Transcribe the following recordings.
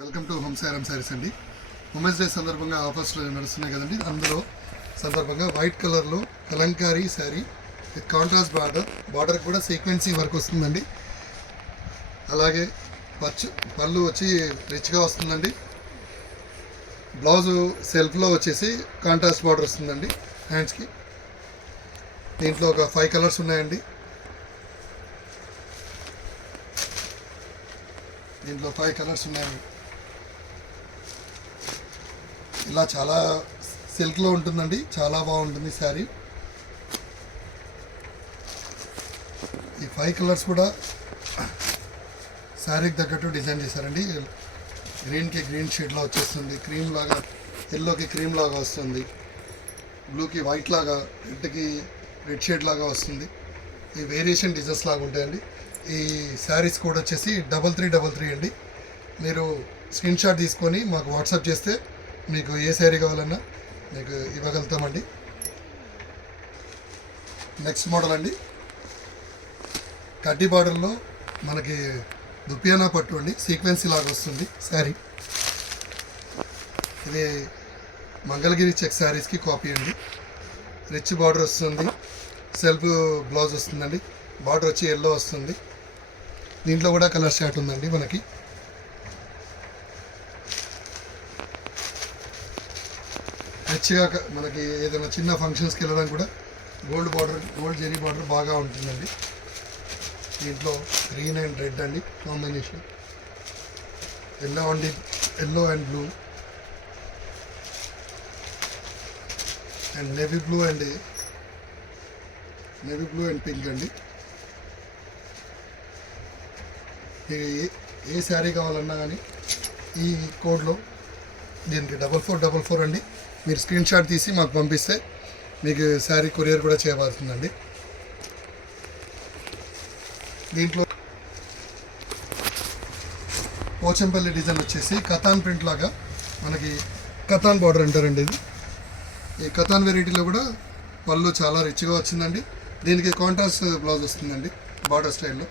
Welcome to home సారం సారీస్ అండి. Women's day సందర్భంగా ఆఫర్స్ నడుస్తున్నాయి కదండి. అందులో సందర్భంగా వైట్ కలర్లో Kalamkari sari with contrast border కూడా సీక్వెన్సీ వర్క్ వస్తుందండి. అలాగే పళ్ళు వచ్చి రిచ్గా వస్తుందండి. బ్లౌజు సెల్ఫ్లో వచ్చేసి కాంట్రాస్ట్ బార్డర్ వస్తుందండి హ్యాండ్స్కి. దీంట్లో ఒక 5 కలర్స్ ఉన్నాయండి. దీంట్లో 5 కలర్స్ ఉన్నాయండి. ఇలా చాలా సిల్క్లో ఉంటుందండి, చాలా బాగుంటుంది శారీ. ఈ 5 కలర్స్ కూడా శారీకి తగ్గట్టు డిజైన్ చేశారండి. గ్రీన్కి గ్రీన్ షేడ్లో వచ్చేస్తుంది, క్రీమ్ లాగా, ఎల్లోకి క్రీమ్ లాగా వస్తుంది, బ్లూకి వైట్ లాగా, రెడ్కి రెడ్ షేడ్ లాగా వస్తుంది. ఈ వేరియేషన్ డిజైన్స్ లాగా ఉంటాయండి. ఈ శారీస్ కూడా వచ్చేసి 3333 అండి. మీరు స్క్రీన్ షాట్ తీసుకొని మాకు వాట్సాప్ చేస్తే మీకు ఏ శారీ కావాలన్నా మీకు ఇవ్వగలుగుతామండి. నెక్స్ట్ మోడల్ అండి, కడ్డీ బార్డర్లో మనకి దుపియానా పట్టు అండి, సీక్వెన్సీ లాగా వస్తుంది శారీ. ఇది మంగళగిరి చెక్ శారీస్కి కాపీ అండి. రిచ్ బార్డర్ వస్తుంది, సెల్ఫ్ బ్లౌజ్ వస్తుందండి. బార్డర్ వచ్చి ఎల్లో వస్తుంది. దీంట్లో కూడా కలర్ షార్ట్ ఉందండి మనకి. రిచ్గా మనకి ఏదైనా చిన్న ఫంక్షన్స్కి వెళ్ళడానికి కూడా gold border, gold zari border బాగా ఉంటుందండి. దీంట్లో గ్రీన్ అండ్ రెడ్ అండి combination, yellow and blue and navy blue and pink అండి. ఏ శారీ కావాలన్నా కానీ ఈ కోడ్లో దీనికి 4444 అండి. మీరు స్క్రీన్ షాట్ తీసి మాకు పంపిస్తే మీకు శారీ కొరియర్ కూడా చేయబడుతుందండి. దీంట్లో పోచంపల్లి డిజైన్ వచ్చేసి కథాన్ ప్రింట్ లాగా మనకి కథాన్ బార్డర్ అంటారండి. ఇది ఈ కథాన్ వెరైటీలో కూడా పళ్ళు చాలా రిచ్గా వచ్చిందండి. దీనికి కాంట్రాస్ట్ బ్లౌజ్ వస్తుందండి, బార్డర్ స్టైల్లో.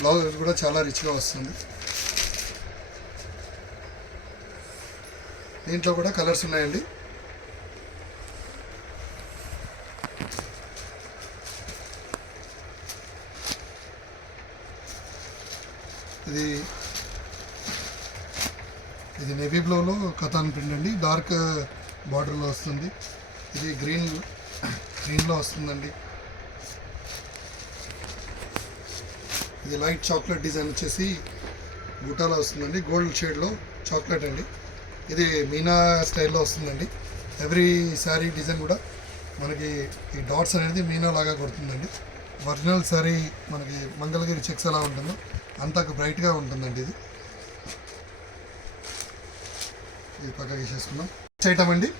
బ్లౌజ్ కూడా చాలా రిచ్గా వస్తుంది. దీంట్లో కూడా కలర్స్ ఉన్నాయండి. ఇది నేవీ బ్లూలో కథాన్ ప్రింట్ అండి, డార్క్ బార్డర్లో వస్తుంది. ఇది గ్రీన్లో వస్తుందండి. ఇది లైట్ చాక్లెట్ డిజైన్ వచ్చేసి బూటాలో వస్తుందండి, గోల్డ్ షేడ్లో చాక్లెట్ అండి. ఇది మీనా స్టైల్లో వస్తుందండి. ఎవ్రీ శారీ డిజైన్ కూడా మనకి ఈ డాట్స్ అనేది మీనా లాగా కొడుతుందండి. ఒరిజినల్ శారీ మనకి మంగళగిరి చెక్స్ ఎలా ఉంటుందో అంత బ్రైట్గా ఉంటుందండి. ఇది పక్కకి వేసేసుకున్నాం. నెక్స్ట్ ఐటమ్ అండి,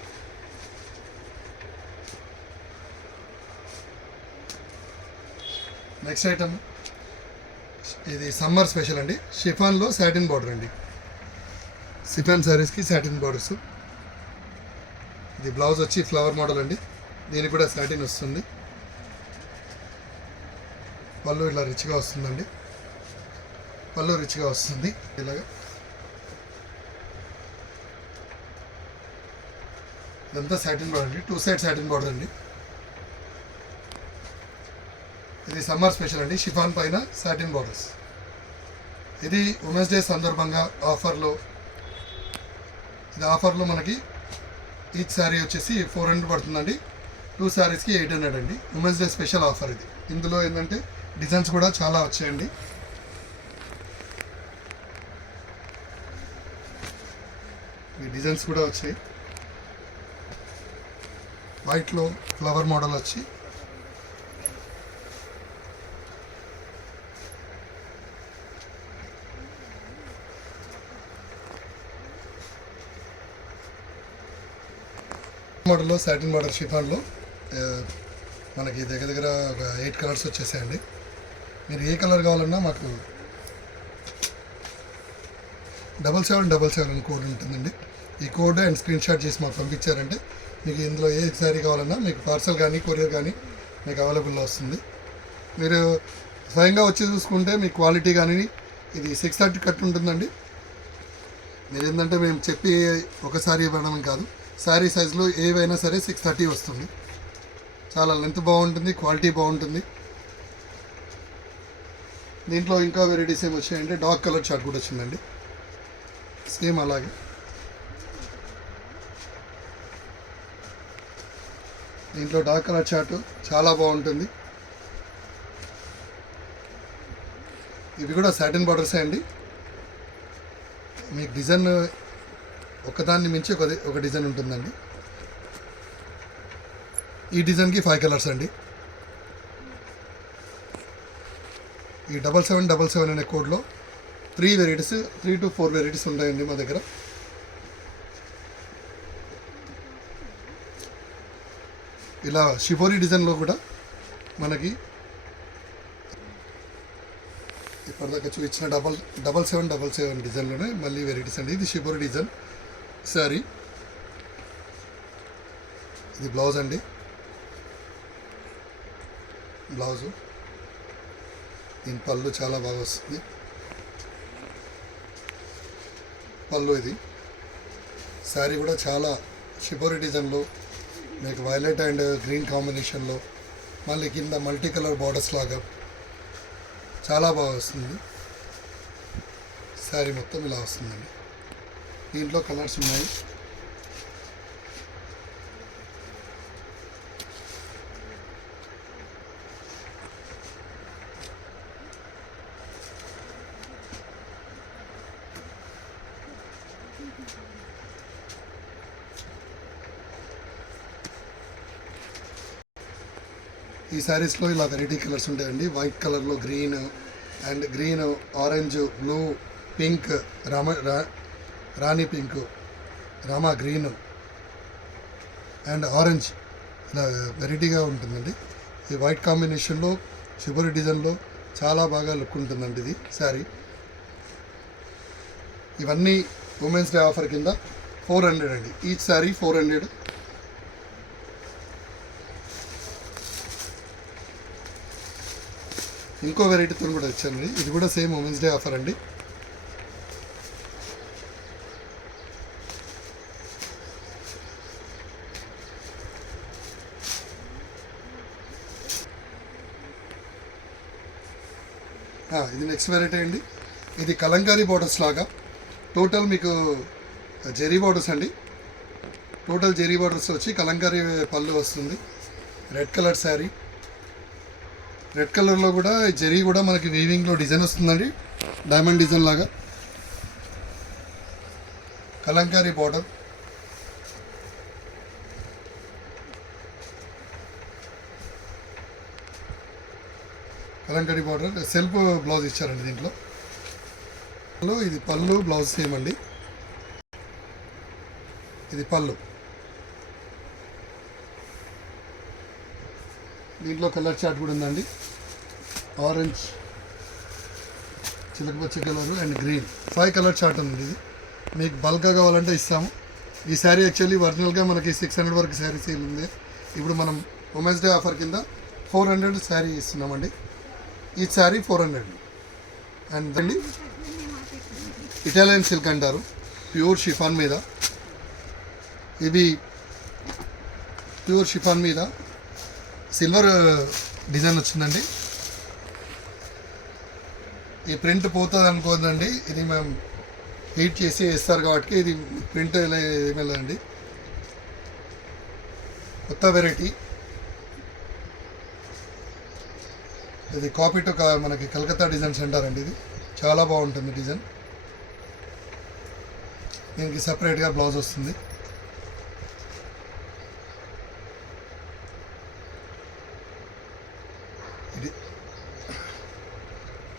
నెక్స్ట్ ఐటమ్ ఇది సమ్మర్ స్పెషల్ అండి. షిఫాన్లో సాటిన్ బార్డర్ అండి. సిఫాన్ శారీస్కి సాటిన్ బార్డర్స్. ఇది బ్లౌజ్ వచ్చి ఫ్లవర్ మోడల్ అండి. దీనికి కూడా సాటిన్ వస్తుంది. పళ్ళు ఇలా రిచ్గా వస్తుందండి, పళ్ళు రిచ్గా వస్తుంది. ఇలాగా ఇదంతా సాటిన్ బార్డర్ అండి, 2 సైడ్ సాటిన్ బార్డర్ అండి. ఇది సమ్మర్ స్పెషల్ అండి, షిఫాన్ పైన సాటిన్ బార్డర్స్. ఇది ఉమెన్స్ డే సందర్భంగా ఆఫర్లో మనకి ఈచ్ శారీ వచ్చేసి 400 పడుతుందండి. 2 శారీస్కి 800 అండి. ఉమెన్స్ డే స్పెషల్ ఆఫర్ ఇది. ఇందులో ఏంటంటే డిజైన్స్ కూడా చాలా వచ్చాయండి. ఈ డిజైన్స్ కూడా వచ్చాయి. వైట్లో ఫ్లవర్ మోడల్ వచ్చి మోడల్లో సాటిన్ బార్డర్ షిఫాన్లో మనకి దగ్గర ఒక 8 కలర్స్ వచ్చేసాయండి. మీరు ఏ కలర్ కావాలన్నా మాకు 7777 కోడ్ ఉంటుందండి. ఈ కోడ్ అండ్ స్క్రీన్ షాట్ చేసి మాకు పంపించారంటే మీకు ఇందులో ఏ శారీ కావాలన్నా మీకు పార్సల్ కానీ కొరియర్ కానీ మీకు అవైలబుల్లో వస్తుంది. మీరు స్వయంగా వచ్చి చూసుకుంటే మీ క్వాలిటీ కానీ ఇది 630 కట్ ఉంటుందండి. మీరు ఏంటంటే మేము చెప్పి ఒకసారి ఇవ్వడం కాదు, శారీ సైజులో ఏవైనా సరే 630 వస్తుంది. చాలా లెంత్ బాగుంటుంది, క్వాలిటీ బాగుంటుంది. దీంట్లో ఇంకా వెరైటీస్ ఏమి వచ్చాయంటే డార్క్ కలర్ చార్ట్ కూడా వచ్చిందండి, సేమ్ అలాగే. దీంట్లో డార్క్ కలర్ చార్ట్ చాలా బాగుంటుంది. ఇవి కూడా సాటిన్ బార్డర్సే అండి. మీకు డిజైన్ ఒకదాన్ని మించి ఒక డిజైన్ ఉంటుందండి. ఈ డిజైన్కి 5 కలర్స్ అండి. ఈ 7777 అనే కోడ్లో 3 వెరైటీస్, 3 to 4 వెరైటీస్ ఉంటాయండి మా దగ్గర. ఇలా షిబోరి డిజైన్లో కూడా మనకి ఇప్పటిదాకా చూపించిన 7777 డిజైన్లోనే మళ్ళీ వెరైటీస్ అండి. ఇది షిబోరి డిజైన్ సారీ. ఇది బ్లౌజ్ అండి, బ్లౌజు. దీని పళ్ళు చాలా బాగా వస్తుంది. పళ్ళు ఇది. శారీ కూడా చాలా షిబోరి డిజైన్లో మీకు వైలెట్ అండ్ గ్రీన్ కాంబినేషన్లో, మళ్ళీ కింద మల్టీ కలర్ బార్డర్స్ లాగా చాలా బాగా వస్తుంది. శారీ మొత్తం ఇలా వస్తుందండి. దీంట్లో కలర్స్ ఉన్నాయి. ఈ శారీస్లో ఇలా వెరైటీ కలర్స్ ఉంటాయండి. వైట్ కలర్లో green and green, orange, blue, pink, Rani pink, Rama green and orange, ఇలా వెరైటీగా ఉంటుందండి. ఈ వైట్ కాంబినేషన్లో షిబోరి డిజైన్లో చాలా బాగా లుక్ ఉంటుందండి ఇది శారీ. ఇవన్నీ ఉమెన్స్ డే ఆఫర్ కింద 400 అండి. ఈచ్ శారీ 400. ఇంకో వెరైటీతో కూడా వచ్చానండి. ఇది కూడా సేమ్ ఉమెన్స్ డే ఆఫర్ అండి. ఇది నెక్స్ట్ వెరైటీ అండి. ఇది కలంకారీ బార్డర్స్ లాగా టోటల్ మీకు జెరీ బార్డర్స్ అండి. టోటల్ జెరీ బార్డర్స్ వచ్చి కలంకారీ పళ్ళు వస్తుంది. Red colour sari. రెడ్ కలర్లో కూడా జెరీ కూడా మనకి వీవింగ్లో డిజైన్ వస్తుందండి, డైమండ్ డిజైన్ లాగా. Kalamkari border. Kalamkari border self blouse ఇచ్చారండి దీంట్లో. ఇది పళ్ళు, బ్లౌజ్ సేమ్ అండి. ఇది పళ్ళు. దీంట్లో కలర్ చార్ట్ కూడా ఉందండి. ఆరెంజ్, చిలకపచ్చ colour and green, 5 colour chart ఉంది. ఇది మీకు బల్క్గా కావాలంటే ఇస్తాము. ఈ శారీ యాక్చువల్లీ ఒరిజినల్గా మనకి 600 వరకు శారీ సేల్ ఉంది. ఇప్పుడు మనం ఉమెన్స్ డే ఆఫర్ కింద 400 శారీ ఇస్తున్నామండి. ఈ శారీ 400. అండ్ అండి ఇటాలియన్ సిల్క్ అంటారు, ప్యూర్ షిఫాన్ మీద. ఇవి ప్యూర్ షిఫాన్ మీద సిల్వర్ డిజైన్ వచ్చిందండి. ఈ ప్రింట్ పోతుంది అనుకోదండి, ఇది మేము హీట్ చేసి వేస్తారు కాబట్టి ఇది ప్రింట్ ఏమేలండి. కొత్త వెరైటీ ఇది. కాపీ టు మనకి కలకత్తా డిజైన్స్ అంటారండి. ఇది చాలా బాగుంటుంది డిజైన్. దీనికి సపరేట్గా బ్లౌజ్ వస్తుంది. ఇది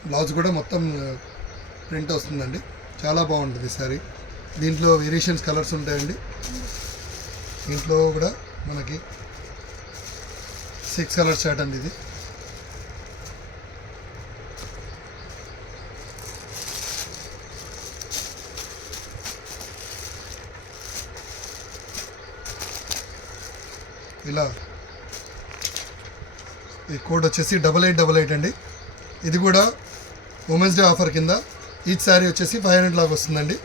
బ్లౌజ్ కూడా మొత్తం ప్రింట్ వస్తుందండి. చాలా బాగుంటుంది సారీ. దీంట్లో వేరియేషన్స్ కలర్స్ ఉంటాయండి. దీంట్లో కూడా మనకి 6 కలర్స్ చార్ట్ అండి ఇది. ఇలా ఈ కోడ్ వచ్చేసి 8888 అండి. ఇది కూడా ఉమెన్స్ డే ఆఫర్ కింద ఈచ్ శారీ వచ్చేసి 500 లాగా వస్తుందండి.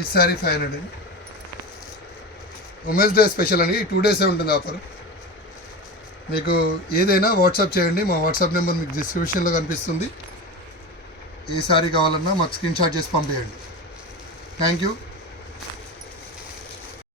ఈ శారీ 500 అండి. ఉమెన్స్ డే స్పెషల్ అండి, 2 డేసే ఉంటుంది ఆఫర్. మీకు ఏదైనా వాట్సాప్ చేయండి, మా వాట్సాప్ నెంబర్ మీకు డిస్క్రిప్షన్లో కనిపిస్తుంది. ఏ శారీ కావాలన్నా మాకు స్క్రీన్ షాట్ చేసి పంపేయండి. Thank you.